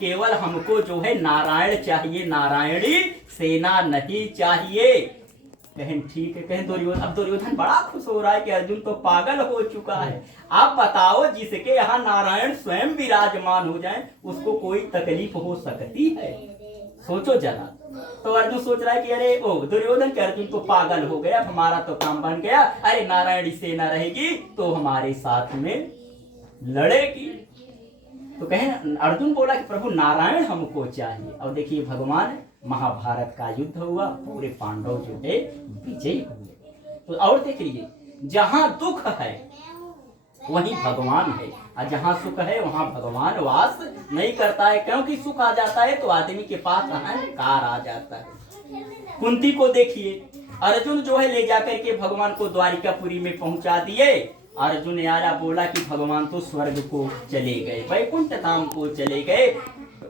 केवल हमको जो है नारायण चाहिए, नारायणी सेना नहीं चाहिए। कहें ठीक है। कहें दुर्योधन, अब दुर्योधन बड़ा खुश हो रहा है कि अर्जुन तो पागल हो चुका है। आप बताओ, जिसके यहाँ नारायण स्वयं विराजमान हो जाए उसको कोई तकलीफ हो सकती है? सोचो जरा। तो अर्जुन सोच रहा है कि अरे ओ दुर्योधन के अर्जुन तो पागल हो गया, हमारा तो काम बन गया। अरे नारायणी सेना रहेगी तो हमारे साथ में लड़ेगी। तो कहें अर्जुन बोला कि प्रभु नारायण हमको चाहिए। और देखिए भगवान, महाभारत का युद्ध हुआ, पूरे पांडव जो है विजयी हुए। तो और देख लीजिए, जहां दुख है वहीं भगवान है, और जहां सुख है वहां भगवान वास नहीं करता है। क्योंकि सुख आ जाता है तो आदमी के पास अहंकार आ जाता है। कुंती को देखिए, अर्जुन जो है ले जाकर के भगवान को द्वारिकापुरी में पहुंचा दिए। अर्जुन ने आया, बोला कि भगवान तो स्वर्ग को चले गए, वैकुंठ धाम को चले गए।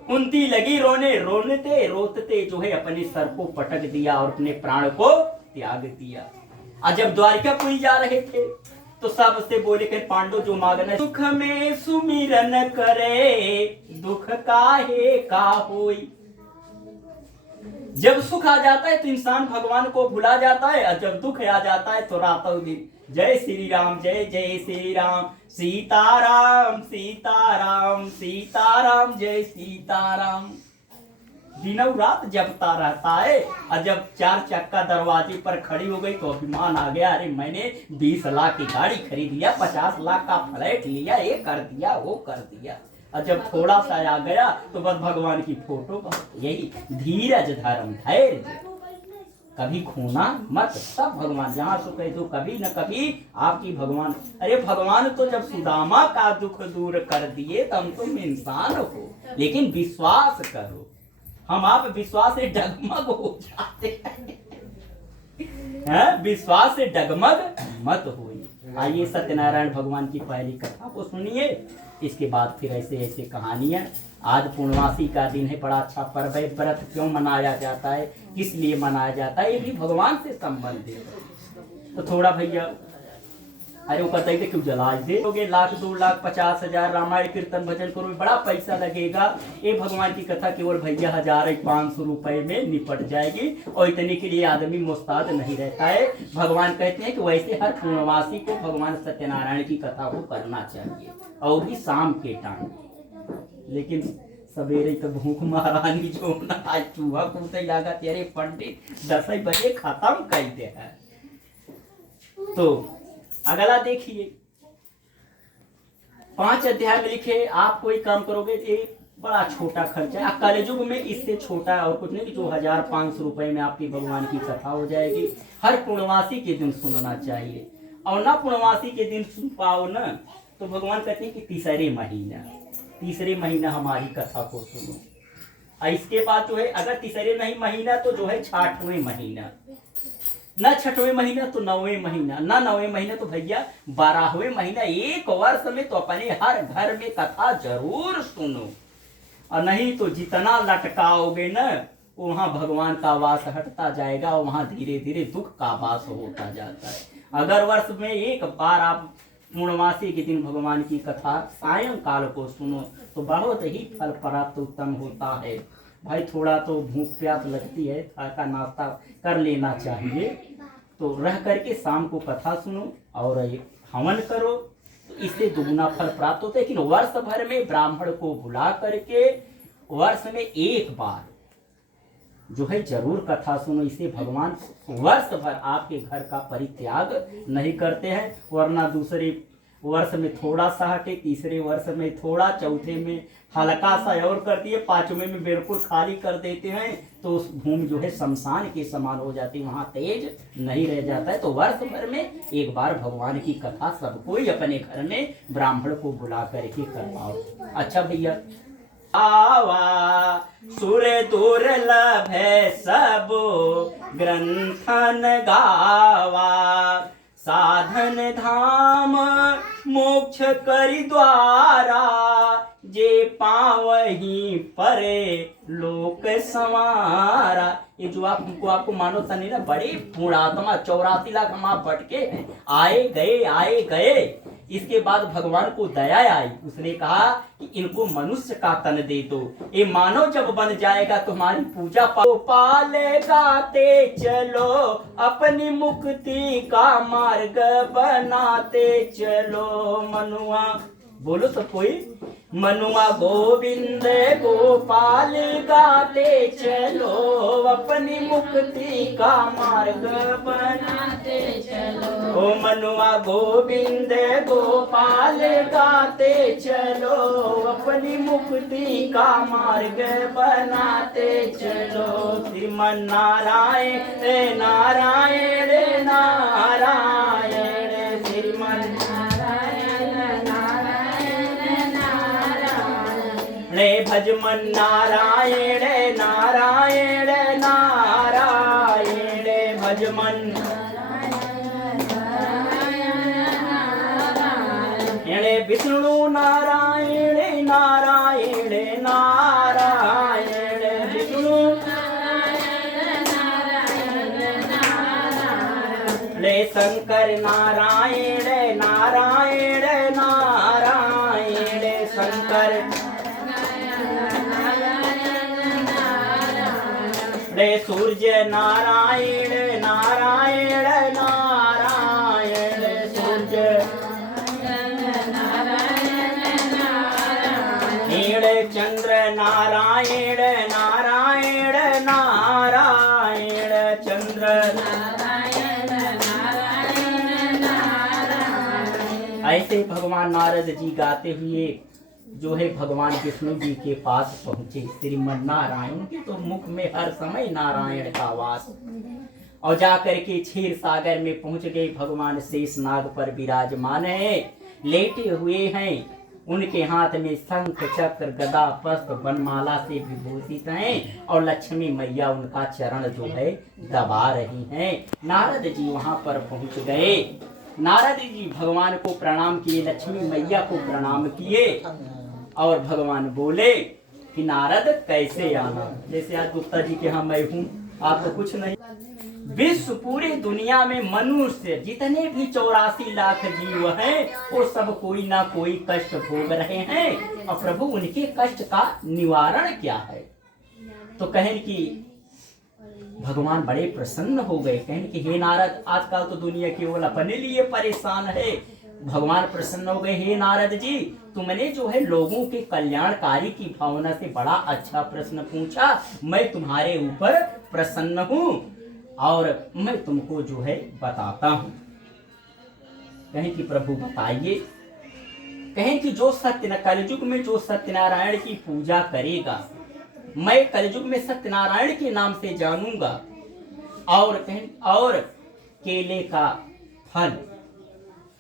कुंती लगी रोने, रोते रोते जो है अपने सर को पटक दिया और अपने प्राण को त्याग दिया। और जब द्वारिकापुरी जा रहे थे तो सबसे बोले कि पांडव जो मांगना, सुख में सुमिरन करे, दुख काहे का होई। जब सुख आ जाता है तो इंसान भगवान को भुला जाता है, और जब दुख आ जाता है तो रातों दिन जय श्री राम, जय जय श्री राम, सीताराम सीताराम सीताराम, जय सीताराम दिनों रात जपता रहता है। और जब 4 चक्का दरवाजे पर खड़ी हो गई तो अभिमान आ गया, अरे मैंने 20 लाख की गाड़ी खरीद लिया, 50 लाख का फ्लैट लिया, ये कर दिया वो कर दिया। और जब थोड़ा सा आ गया तो बस भगवान की फोटो, यही धीरज धर्म धैर्य, कभी खोना मत। सब भगवान जहाँ सुख है तो कभी न कभी आपकी भगवान। अरे भगवान तो जब सुदामा का दुख दूर कर दिए तब तुम इंसान हो, लेकिन विश्वास करो। हम आप विश्वास से डगमग हो जाते हैं, विश्वास से डगमग मत होइए। आइए सत्यनारायण भगवान की पहली कथा को सुनिए, इसके बाद फिर ऐसे ऐसे कहानियां। आज पूर्णमासी का दिन है, बड़ा अच्छा पर्व है। व्रत क्यों मनाया जाता है, किस लिए मनाया जाता है, ये भी भगवान से संबंधित है। तो थोड़ा भैया, अरे वो कहते हैं क्यों जलाए दोगे, 1 लाख 2 लाख 50,000 रामायण कीर्तन भजन करो, बड़ा पैसा लगेगा। ये भगवान की कथा केवल भैया 1000-500 रुपए में निपट जाएगी, और इतने के लिए आदमी मुस्ताद नहीं रहता है। भगवान कहते हैं कि वैसे हर पूर्णवासी को भगवान सत्यनारायण की कथा को करना चाहिए, और भी शाम के टाइम। लेकिन सवेरे तो भूख महारानी जो ना, आज चूहा कूदे लगा, तेरे पंडित 10 बजे खत्म कहते हैं। तो अगला देखिए, 5 अध्याय में लिखे, आप कोई काम करोगे एक बड़ा छोटा खर्चा है। कलयुग में इससे छोटा और कुछ नहीं, जो 1500 रुपए में आपकी भगवान की कथा हो जाएगी। हर पूर्णवासी के दिन सुनना चाहिए, और ना पूर्णवासी के दिन सुन पाओ ना तो भगवान कहते हैं कि तीसरे महीना हमारी कथा को सुनो। और इसके बाद जो है, अगर तीसरे नहीं महीना तो जो है 6ठवें महीना, न 6ठवें महीना तो 9वें महीना, न 9वें महीना तो भैया 12वें महीना। एक वर्ष में तो अपने हर घर में कथा जरूर सुनो, और नहीं तो जितना लटकाओगे न वहां भगवान का वास हटता जाएगा, और वहां धीरे धीरे दुख का वास होता जाता है। अगर वर्ष में एक बार आप पूर्णमासी के दिन भगवान की कथा सायंकाल को सुनो तो बहुत ही फल प्राप्त उत्तम होता है। भाई थोड़ा तो भूख प्यास लगती है, का नाश्ता कर लेना चाहिए। तो रह करके शाम को कथा सुनो और हवन करो, तो इससे दुगुना फल प्राप्त होता है। लेकिन वर्ष भर में ब्राह्मण को बुला करके वर्ष में एक बार जो है जरूर कथा सुनो। इसे भगवान वर्ष भर आपके घर का परित्याग नहीं करते हैं। वरना दूसरे वर्ष में थोड़ा सा हटे, तीसरे वर्ष में थोड़ा, चौथे में हल्का सा और कर दिए, 5वें में बिल्कुल खाली कर देते हैं, तो उस भूमि जो है शमशान के समान हो जाती है, वहाँ तेज नहीं रह जाता है। तो वर्ष भर में एक बार भगवान की कथा सबको ही अपने घर में ब्राह्मण को बुला करके करवाओ। अच्छा भैया, आवा सुर दुर्लभ है सब ग्रंथन गावा, साधन धाम मोक्ष करि द्वारा, जे पावहीं परे लोक संवारा। ये जो आप हमको आपको मानो था नहीं ना, बड़े पुणात्मा 84 लाख हम आप भटके हैं, आए गए इसके बाद भगवान को दया आई, उसने कहा कि इनको मनुष्य का तन दे दो, ये मानव जब बन जाएगा तुम्हारी पूजा पालेगाते चलो, अपनी मुक्ति का मार्ग बनाते चलो। मनुआ बोलो सब कोई, मनुआ गोविंद गोपाल गाते चलो, अपनी मुक्ति का मार्ग बनाते चलो। ओ मनुआ गोविंद गोपाल गाते चलो, अपनी मुक्ति का मार्ग बनाते चलो। श्रीमन नारायण नारायण नारायण, श्रीमन भज मन नारायण नारायण नारायण, भज मन विष्णु नारायण नारायण नारायण, विष्णु शंकर नारायण नारायण नारायण, शंकर सूर्य नारायण नारायण नारायण, सूर्य चंद्र नारायण नारायण नारायण, चंद्र ऐसे भगवान नारद जी गाते हुए जो है भगवान विष्णु जी के पास पहुंचे। श्रीमन नारायण के तो मुख में हर समय नारायण का वास, और जाकर के क्षीर सागर में पहुंच गए। भगवान शेष नाग पर विराजमान है, लेटे हुए हैं, उनके हाथ में शंख चक्र गदा पद्म वनमाला से विभूषित हैं, और लक्ष्मी मैया उनका चरण जो है दबा रही हैं। नारद जी वहां पर पहुंच गए। नारद जी भगवान को प्रणाम किए, लक्ष्मी मैया को प्रणाम किए, और भगवान बोले कि नारद कैसे आना। जैसे आज गुप्ता जी के यहाँ मैं हूँ, आप तो कुछ नहीं। विश्व पूरी दुनिया में मनुष्य जितने भी 84 लाख जीव हैं, वो सब कोई ना कोई कष्ट भोग रहे हैं, और प्रभु उनके कष्ट का निवारण क्या है। तो कहें कि भगवान बड़े प्रसन्न हो गए, कहें कि हे नारद, आजकल तो दुनिया केवल अपने लिए परेशान है। भगवान प्रसन्न हो गए, हे नारद जी, तुमने जो है लोगों के कल्याणकारी की भावना से बड़ा अच्छा प्रश्न पूछा, मैं तुम्हारे ऊपर प्रसन्न हूँ, और मैं तुमको जो है बताता हूँ। कहें कि प्रभु बताइए। कहें कि जो कलयुग में जो सत्यनारायण की पूजा करेगा, मैं कलयुग में सत्यनारायण के नाम से जानूंगा। और केले का फल,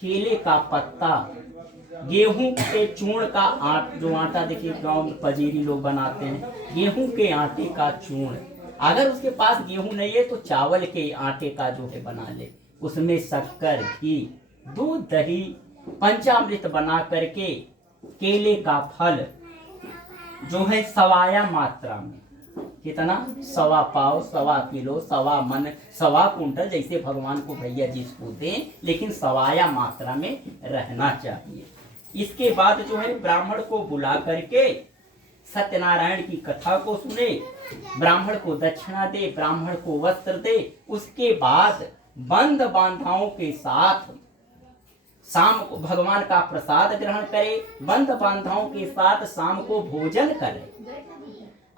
केले का पत्ता, गेहूं के चूर्ण का जो आटा देखिए गांव में पजीरी लोग बनाते हैं, गेहूं के आटे का चूर्ण, अगर उसके पास गेहूं नहीं है तो चावल के आटे का जो है बना ले, उसमें शक्कर, घी, दूध, दही, पंचामृत बना करके केले का फल जो है सवाया मात्रा में, कितना, 1.25 पाव, 1.25 किलो, 1.25 मन, 1.25 कुंटल, जैसे भगवान को भैया जिसको दें, लेकिन सवाया मात्रा में रहना चाहिए। इसके बाद जो है ब्राह्मण को बुला करके सत्यनारायण की कथा को सुने, ब्राह्मण को दक्षिणा दे, ब्राह्मण को वस्त्र दे। उसके बाद बंद बांधाओं के साथ शाम को भगवान का प्रसाद ग्रहण करे, बंद बांधाओं के साथ शाम को भोजन करे,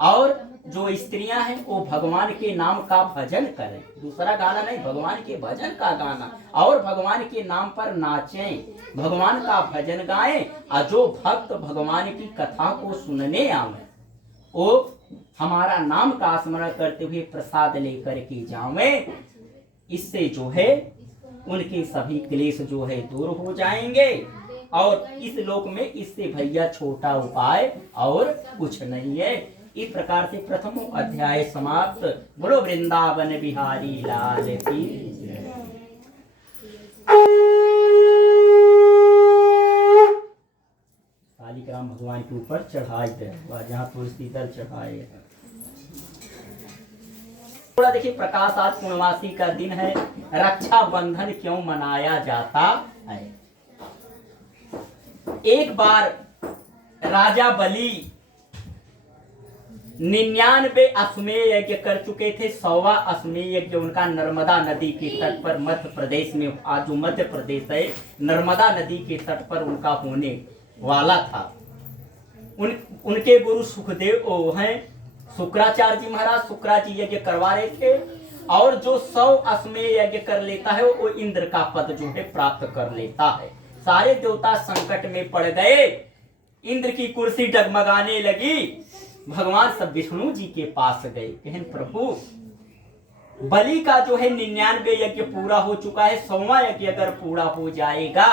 और जो स्त्रियां हैं वो भगवान के नाम का भजन करें, दूसरा गाना नहीं, भगवान के भजन का गाना, और भगवान के नाम पर नाचें, भगवान का भजन गाएं। और जो भक्त भगवान की कथा को सुनने आवे, वो हमारा नाम का स्मरण करते हुए प्रसाद लेकर के जावे। इससे जो है उनके सभी क्लेश जो है दूर हो जाएंगे, और इस लोक में इससे भैया छोटा उपाय और कुछ नहीं है। इस प्रकार से प्रथम अध्याय समाप्त। बोलो वृंदावन बिहारी लाल की। कालिका भगवान के ऊपर चढ़ाए थे, जहाँ तुलसी दल चढ़ाए। थोड़ा देखिए, प्रकाश आज पूर्णमासी का दिन है, रक्षा बंधन क्यों मनाया जाता है। एक बार राजा बलि 99 अश्वमेध यज्ञ कर चुके थे। 100वां अश्वमेध यज्ञ उनका नर्मदा नदी के तट पर मध्य प्रदेश में, आज जो मध्य प्रदेश है, नर्मदा नदी के तट पर उनका होने वाला था। उनके गुरु सुखदेव हैं शुक्राचार्य जी महाराज। शुक्राचार्य जी यज्ञ करवा रहे थे और जो 100 अश्वमेध यज्ञ कर लेता है वो इंद्र का पद जो है प्राप्त कर लेता है। सारे देवता संकट में पड़ गए, इंद्र की कुर्सी डगमगाने लगी। भगवान सब विष्णु जी के पास गए, कहन प्रभु बलि का जो है 99 यज्ञ पूरा हो चुका है, 100वां यज्ञ अगर पूरा हो जाएगा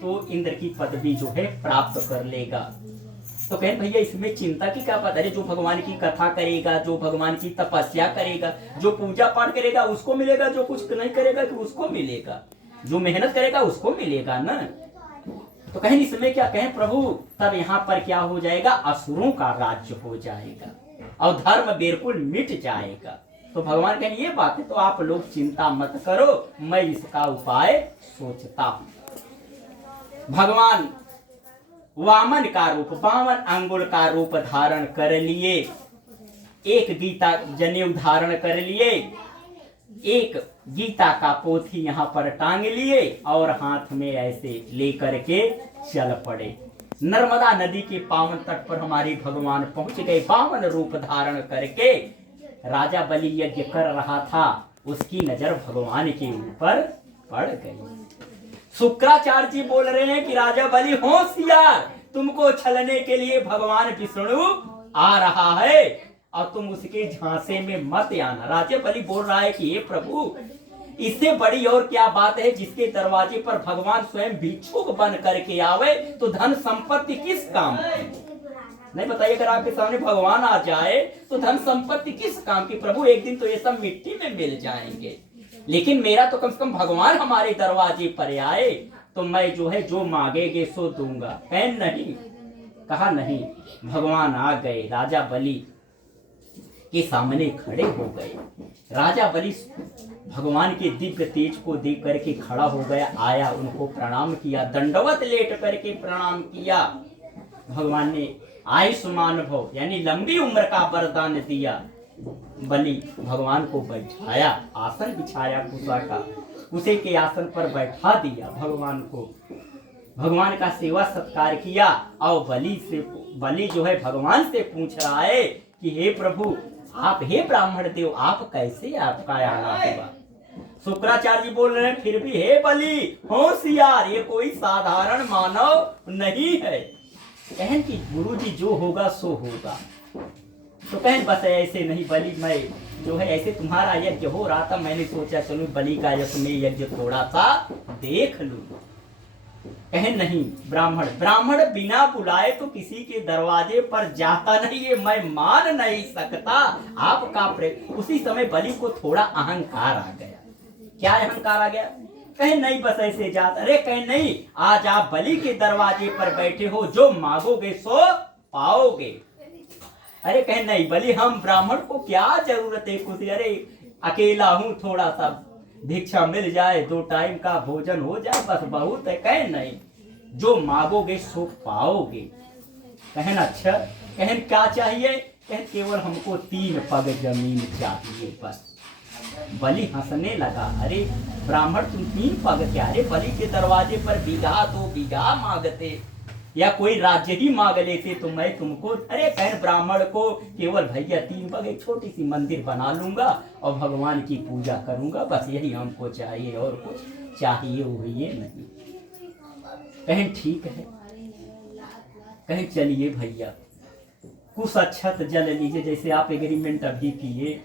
तो इंद्र की पदवी जो है प्राप्त कर लेगा। तो कहन भैया इसमें चिंता की क्या बात है, जो भगवान की कथा करेगा, जो भगवान की तपस्या करेगा, जो पूजा पाठ करेगा उसको मिलेगा, जो कुछ नहीं करेगा कि उसको मिलेगा, जो मेहनत करेगा उसको मिलेगा ना। तो कहें इसमें क्या, कहें प्रभु तब यहाँ पर क्या हो जाएगा, असुरों का राज्य हो जाएगा और धर्म बिल्कुल मिट जाएगा। तो भगवान कहें ये बात है तो आप लोग चिंता मत करो, मैं इसका उपाय सोचता हूं। भगवान वामन का रूप, 52 अंगुल का रूप धारण कर लिए, एक गीता जनेऊ धारण कर लिए, एक गीता का पोथी यहाँ पर टांग लिए और हाथ में ऐसे लेकर के चल पड़े। नर्मदा नदी के पावन तट पर हमारे भगवान पहुंच गए। 52 रूप धारण करके राजा बलि यज्ञ कर रहा था, उसकी नजर भगवान के ऊपर पड़ गई। शुक्राचार्य जी बोल रहे हैं कि राजा बलि होशियार, तुमको छलने के लिए भगवान विष्णु आ रहा है और तुम उसके झांसे में मत आना। राजा बलि बोल रहा है कि ये प्रभु इससे बड़ी और क्या बात है, जिसके दरवाजे पर भगवान स्वयं भिक्षुक बन करके आवे तो धन संपत्ति किस काम की? नहीं बताइए, अगर आपके सामने भगवान आ जाए तो धन संपत्ति किस काम की? प्रभु एक दिन तो ये सब मिट्टी में मिल जाएंगे, लेकिन मेरा तो कम से कम भगवान हमारे दरवाजे पर आए तो मैं जो है जो मांगेगे सो दूंगा। है नहीं, कहा नहीं। भगवान आ गए, राजा बलि के सामने खड़े हो गए। राजा बलि भगवान के दिव्य तेज को देख करके खड़ा हो गया, आया, उनको प्रणाम किया, दंडवत लेट करके प्रणाम किया। भगवान ने आयुष्मान भव यानी लंबी उम्र का वरदान दिया। बलि भगवान को बैठाया, आसन बिछाया कुशा का, कुशे के आसन पर बैठा दिया भगवान को। भगवान का सेवा सत्कार किया और बलि जो है भगवान से पूछ रहा है कि हे प्रभु आप, हे ब्राह्मण देव, आप कैसे आपका आना हुआ? शुक्राचार्य जी बोल रहे हैं फिर भी हे बलि होशियार, ये कोई साधारण मानव नहीं है। कहन कि गुरु जी जो होगा सो होगा। तो कहन बस ऐसे नहीं बलि, मैं जो है ऐसे तुम्हारा यज्ञ हो रहा था, मैंने सोचा चलूं बलि का यज्ञ थोड़ा सा देख लूं। कहन नहीं, ब्राह्मण बिना बुलाए तो किसी के दरवाजे पर जाता नहीं है, मैं मान नहीं सकता आपका प्रेम। उसी समय बलि को थोड़ा अहंकार आ गया। क्या अहंकार आ गया? कहीं नहीं बस ऐसे जाता। अरे कहीं नहीं, आज आप बलि के दरवाजे पर बैठे हो, जो मांगोगे सो पाओगे। अरे कहीं नहीं बलि, हम ब्राह्मण को क्या जरूरत है कुछ, अरे अकेला हूँ, थोड़ा सा भिक्षा मिल जाए, 2 टाइम का भोजन हो जाए, बस बहुत है। कहें नहीं, जो मांगोगे सो पाओगे। कहन अच्छा, कहन क्या चाहिए? कहन केवल हमको 3 पग जमीन चाहिए बस। बलि हंसने लगा, अरे ब्राह्मण तुम 3 पग क्या? अरे बलि के दरवाजे पर बीघा 2 बीघा मांगते या कोई राज्य ही मांग लेते तो मैं तुमको, अरे कहन ब्राह्मण को केवल भैया 3 पग, एक छोटी सी मंदिर बना लूंगा और भगवान की पूजा करूंगा, बस यही हमको चाहिए, और कुछ चाहिए हुई नहीं। कहें ठीक है, कहें चलिए भैया कुछ अक्षत जल लीजिए, जैसे आप एग्रीमेंट अभी किए,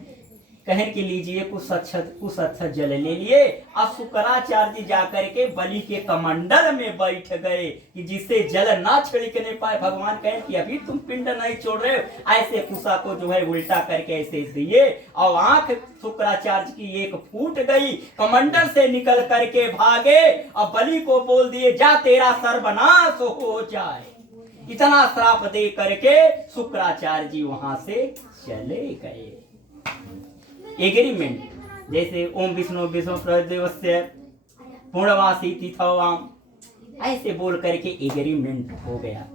कहें कि लीजिए कुछ अच्छा जल ले लिए। अब शुक्राचार्य जी जाकर के बलि के कमंडल में बैठ गए कि जिससे जल ना छिड़कने पाए। भगवान कहें कि अभी तुम पिंड नहीं छोड़ रहे हो, ऐसे कुशा को जो है उल्टा करके ऐसे दिए और आंख शुक्राचार्य की एक फूट गई, कमंडल से निकल करके भागे और बलि को बोल दिए जा तेरा सर्वनाश हो जाए। इतना श्राप दे करके शुक्राचार्य जी वहां से चले गए। एग्रीमेंट जैसे ओम विष्णु विष्णु प्रदेवस्य पूर्णवासी तिथवाम, ऐसे बोल करके एग्रीमेंट हो गया।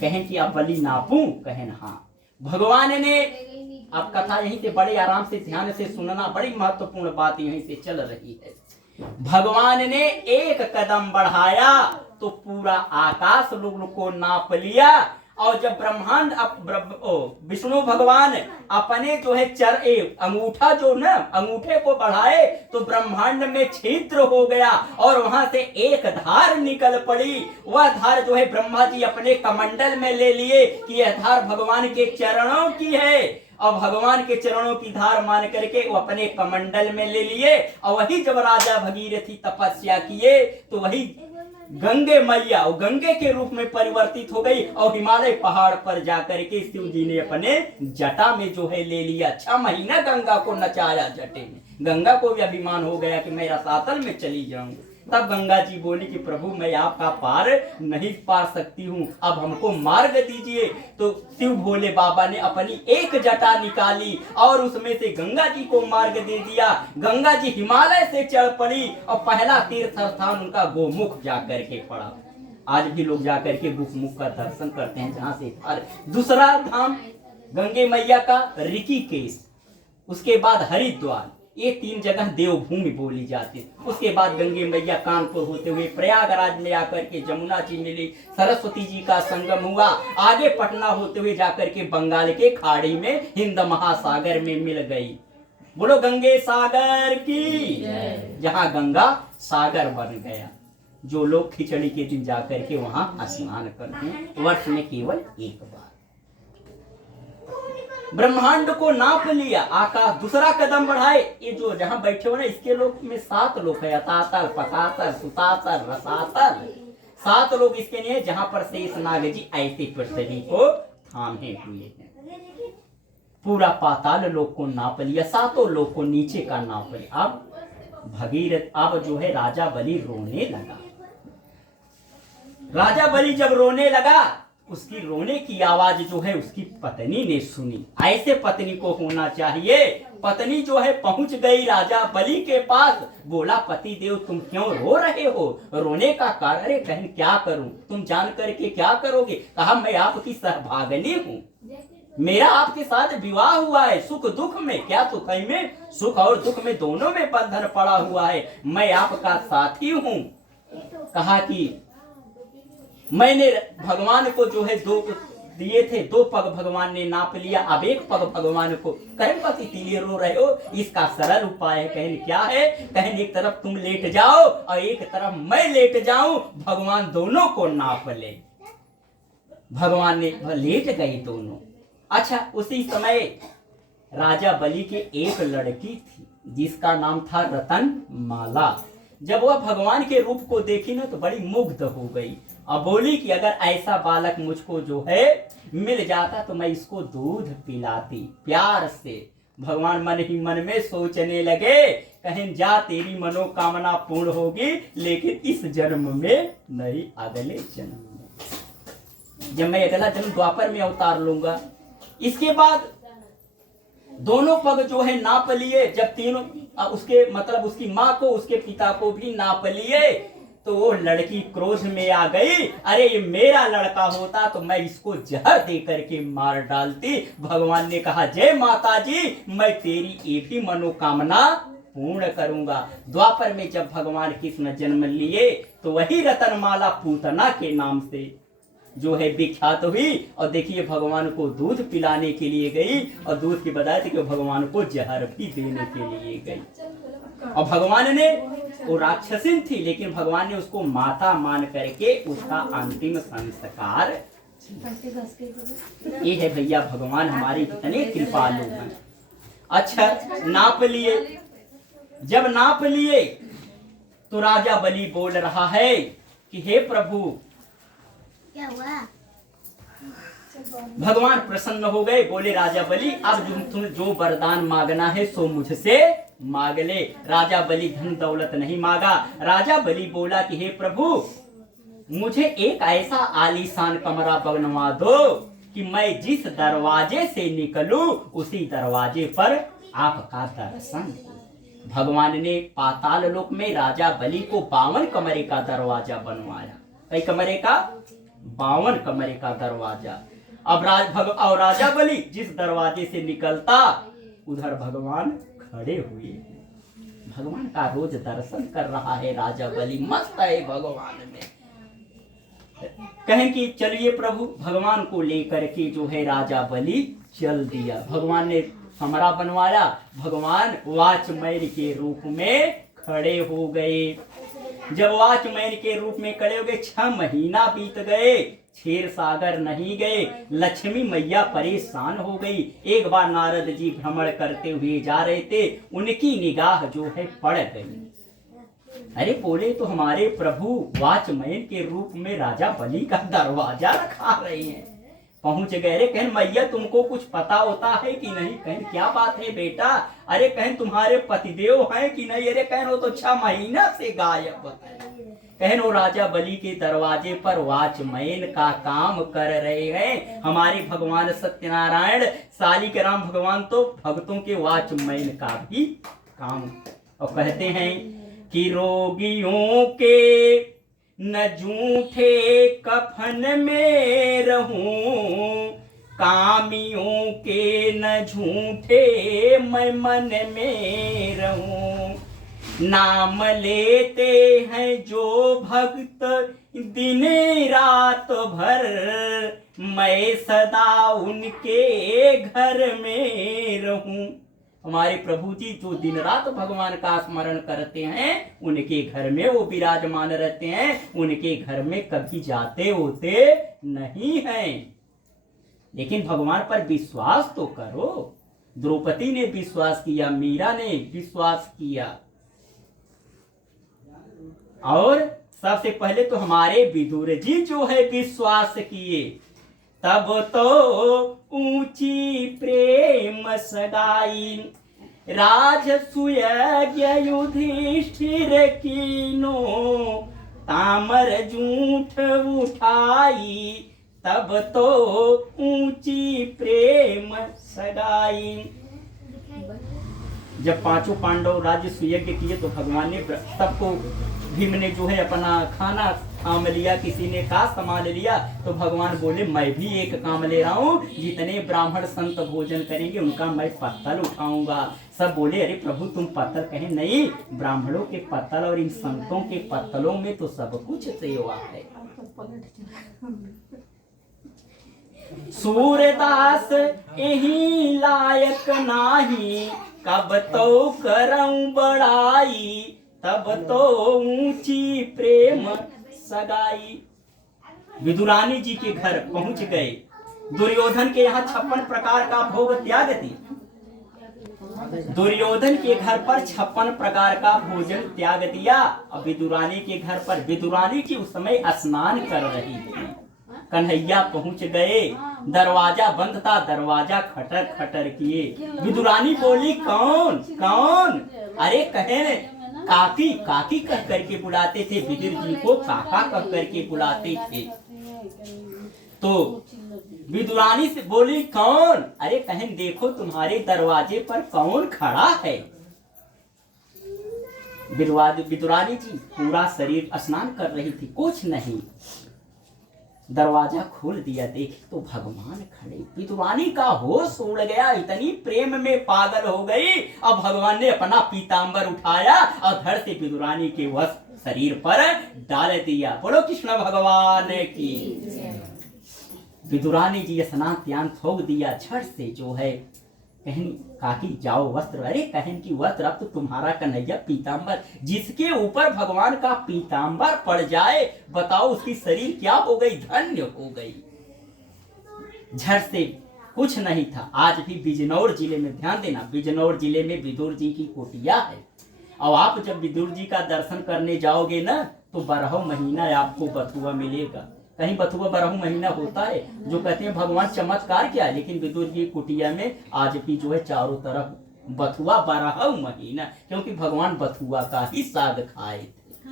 कहें कि अब बलि नापूं, कहें हाँ। भगवान ने, अब कथा यहीं से बड़े आराम से ध्यान से सुनना, बड़ी महत्वपूर्ण बात यहीं से चल रही है। भगवान ने एक कदम बढ़ाया तो पूरा आकाश लोग को नाप लिया। और जब ब्रह्मांड विष्णु भगवान अपने जो है अंगूठा जो न अंगूठे को बढ़ाए तो ब्रह्मांड में छिद्र हो गया और वहां से एक धार निकल पड़ी। वह धार जो है ब्रह्मा जी अपने कमंडल में ले लिए कि यह धार भगवान के चरणों की है। और भगवान के चरणों की धार मान करके वो अपने कमंडल में ले लिए। और वही जब राजा भगीरथी तपस्या किए तो वही गंगे मैया और गंगे के रूप में परिवर्तित हो गई और हिमालय पहाड़ पर जाकर के शिव जी ने अपने जटा में जो है ले लिया। 6 महीना गंगा को नचाया जटे में। गंगा को भी अभिमान हो गया कि मैं रसातल में चली जाऊं। तब गंगा जी बोली कि प्रभु मैं आपका पार नहीं पार सकती हूँ, अब हमको मार्ग दीजिए। तो शिव भोले बाबा ने अपनी एक जटा निकाली और उसमें से गंगा जी को मार्ग दे दिया। गंगा जी हिमालय से चढ़ पड़ी और पहला तीर्थ स्थान उनका गोमुख जाकर के पड़ा। आज भी लोग जाकर के गोमुख का दर्शन करते हैं, जहाँ से दूसरा धाम गंगे मैया का ऋषिकेश, उसके बाद हरिद्वार, ये 3 जगह देवभूमि बोली जाती है। उसके बाद गंगे मैया कानपुर होते हुए प्रयागराज में आकर के जमुना जी मिली, सरस्वती जी का संगम हुआ, आगे पटना होते हुए जाकर के बंगाल के खाड़ी में हिंद महासागर में मिल गई। बोलो गंगे सागर की, जहाँ गंगा सागर बन गया। जो लोग खिचड़ी के दिन जाकर के वहां स्नान करते हैं वर्ष में केवल एक बार। ब्रह्मांड को नाप लिया, आकाश दूसरा कदम बढ़ाए। ये जो जहां बैठे हो ना, इसके लोग में 7 लोग है, अतातल, पतातल, सुतातल, रसातल, 7 लोग इसके लिए, जहां पर शेष नाग जी ऐसे पृथ्वी को थामे हुए हैं। पूरा पाताल लोग को नाप लिया, 7 लोग को नीचे का नाप लिया। अब भगीरथ, अब जो है राजा बलि रोने लगा। राजा बलि जब रोने लगा, उसकी रोने की आवाज जो है उसकी पत्नी ने सुनी। ऐसे पत्नी को होना चाहिए। पत्नी जो है पहुंच गई राजा बलि के पास। बोला पति देव तुम क्यों रो रहे हो, रोने का कारण? अरे बहन क्या करूं, तुम जान करके क्या करोगे? कहा मैं आपकी सहभागिनी हूँ, मेरा आपके साथ विवाह हुआ है, सुख दुख में, क्या सुख है में, सुख और दुख में दोनों में बंधन पड़ा हुआ है, मैं आपका साथी हूँ। कहा कि मैंने भगवान को जो है 2 दिए थे, 2 पग भगवान ने नाप लिया, अब 1 पग भगवान को। कहें पति तीलिए रो रहे हो, इसका सरल उपाय है। कहें क्या है? कहें एक तरफ तुम लेट जाओ और एक तरफ मैं लेट जाऊं, भगवान दोनों को नाप ले। भगवान ने लेट गई दोनों। अच्छा, उसी समय राजा बलि की एक लड़की थी जिसका नाम था रतन माला। जब वह भगवान के रूप को देखी ना तो बड़ी मुग्ध हो गई। अब बोली कि अगर ऐसा बालक मुझको जो है मिल जाता तो मैं इसको दूध पिलाती प्यार से। भगवान मन ही मन में सोचने लगे, कहें जा तेरी मनोकामना पूर्ण होगी, लेकिन इस जन्म में नहीं, अगले जन्म में, जब मैं अगला जन्म द्वापर में अवतार लूंगा। इसके बाद दोनों पग जो है नाप लिए। जब तीनों उसके मतलब उसकी माँ को उसके पिता को भी नाप लिए तो वो लड़की क्रोध में आ गई। अरे ये मेरा लड़का होता तो मैं इसको जहर दे करके मार डालती। भगवान ने कहा जय माता जी, मैं तेरी एक ही मनोकामना पूर्ण करूंगा। द्वापर में जब भगवान कृष्ण जन्म लिए तो वही रतनमाला पूतना के नाम से जो है विख्यात हुई। और देखिए भगवान को दूध पिलाने के लिए गई और दूध की बजाय कि भगवान को जहर भी देने के लिए गई। और भगवान ने, वो राक्षसी थी लेकिन भगवान ने उसको माता मान करके उसका अंतिम संस्कार। ये है भैया भगवान हमारे इतने कृपालु हैं। अच्छा, नाप लिए। जब नाप लिए तो राजा बलि बोल रहा है कि हे प्रभु, क्या हुआ? भगवान प्रसन्न हो गए। बोले राजा बलि अब तुम जो वरदान मांगना है सो मुझसे मांग ले। राजा बलि धन दौलत नहीं मांगा। राजा बलि बोला कि हे प्रभु, मुझे एक ऐसा आलीशान कमरा बनवा दो कि मैं जिस दरवाजे से निकलूं उसी दरवाजे पर आपका दर्शन। भगवान ने पाताल लोक में राजा बलि को 52 कमरे का दरवाजा बनवाया। कई कमरे का? 52 कमरे का दरवाजा। अब और राजा बलि जिस दरवाजे से निकलता उधर भगवान खड़े हुए। भगवान का रोज दर्शन कर रहा है राजा बलि, मस्त है भगवान में। कहें कि चलिए प्रभु, भगवान को लेकर के जो है राजा बलि चल दिया। भगवान ने कमरा बनवाया, भगवान वॉचमैन के रूप में खड़े हो गए। जब वॉचमैन के रूप में खड़े हो गए, 6 महीना बीत गए, क्षीर सागर नहीं गए। लक्ष्मी मैया परेशान हो गई। एक बार नारद जी भ्रमण करते हुए जा रहे थे, उनकी निगाह जो है पड़ गई। अरे बोले तो हमारे प्रभु वॉचमैन के रूप में राजा बलि का दरवाजा रखा रहे हैं। पहुंच गए। अरे कहन मैया तुमको कुछ पता होता है कि नहीं? कहन क्या बात है बेटा? अरे कहन तुम्हारे पतिदेव हैं कि नहीं? अरे कहन वो तो 6 महीना से गायब है। कहन वो राजा बलि के दरवाजे पर वॉचमैन का काम कर रहे हैं। हमारे भगवान सत्यनारायण शालिग्राम भगवान तो भक्तों के वॉचमैन का भी काम। और कहते हैं कि रोगियों के न जूठे कफन में रहूं, कामियों के न झूठे मैं मन में रहूं। नाम लेते हैं जो भक्त दिन रात भर, मैं सदा उनके घर में रहूं। हमारे प्रभु जी जो दिन रात भगवान का स्मरण करते हैं, उनके घर में वो विराजमान रहते हैं। उनके घर में कभी जाते होते नहीं हैं। लेकिन भगवान पर विश्वास तो करो। द्रौपदी ने विश्वास किया, मीरा ने विश्वास किया, और सबसे पहले तो हमारे विदुर जी जो है विश्वास किए। तब तो ऊंची प्रेम सगाई, राजसूय युधिष्ठिर कीनो, तामर जूठ उठाई, तब तो ऊंची प्रेम सगाई। जब 5 पांडव राज्य किए तो भगवान ने सबको, भीम ने जो है अपना खाना काम लिया, किसी ने का संभाल लिया, तो भगवान बोले मैं भी एक काम ले रहा हूँ। जितने ब्राह्मण संत भोजन करेंगे उनका मैं पत्तल उठाऊंगा। सब बोले अरे प्रभु तुम पत्तल? कहे नहीं, ब्राह्मणों के पत्तल और इन संतों के पत्तलों में तो सब कुछ सेवा है। सूरदास यही लायक नाही, कब तो करऊं बड़ाई, तब तो ऊंची प्रेम सगाई। विदुरानी जी के घर पहुंच गए। दुर्योधन के यहाँ 56 प्रकार का भोग त्याग दिया। दुर्योधन के घर पर 56 प्रकार का भोजन त्याग दिया। और विदुरानी के घर पर, विदुरानी जी उस समय स्नान कर रही थी। कन्हैया पहुंच गए, दरवाजा बंद था, दरवाजा खटर खटर किए। विदुरानी बोली कौन कौन? अरे कहे काकी काकी कह करके बुलाते थे, विदुर जी को काका कह करके बुलाते थे। तो विदुरानी से बोली कौन? अरे कहन देखो तुम्हारे दरवाजे पर कौन खड़ा है। विदुरानी जी पूरा शरीर स्नान कर रही थी, कुछ नहीं। दरवाजा खोल दिया, देख तो भगवान खड़े। विदुरानी का होश उड़ गया, इतनी प्रेम में पागल हो गई। अब भगवान ने अपना पीतांबर उठाया और धड़ से विदुरानी के वस्त्र शरीर पर डाल दिया। बोलो कृष्ण भगवान की। विदुरानी जी स्नान त्यान थोक दिया, झट से जो है कहन काकी जाओ वस्त्र। अरे कहन की वस्त्र, अब तो तुम्हारा कन्हैया पीतांबर, जिसके ऊपर भगवान का पीतांबर पड़ जाए, बताओ उसकी शरीर क्या हो गई? धन्य हो गई। झट से कुछ नहीं था। आज भी बिजनौर जिले में, ध्यान देना, बिजनौर जिले में विदुर जी की कुटिया है। और आप जब विदुर जी का दर्शन करने जाओगे ना, तो 12 महीना आपको बथुआ मिलेगा। कहीं बथुआ 12 महीना होता है, जो कहते हैं भगवान चमत्कार क्या है। लेकिन विदुर जी कुटिया में आज भी जो है चारों तरफ बथुआ 12 महीना, क्योंकि भगवान बथुआ का ही साग खाए थे।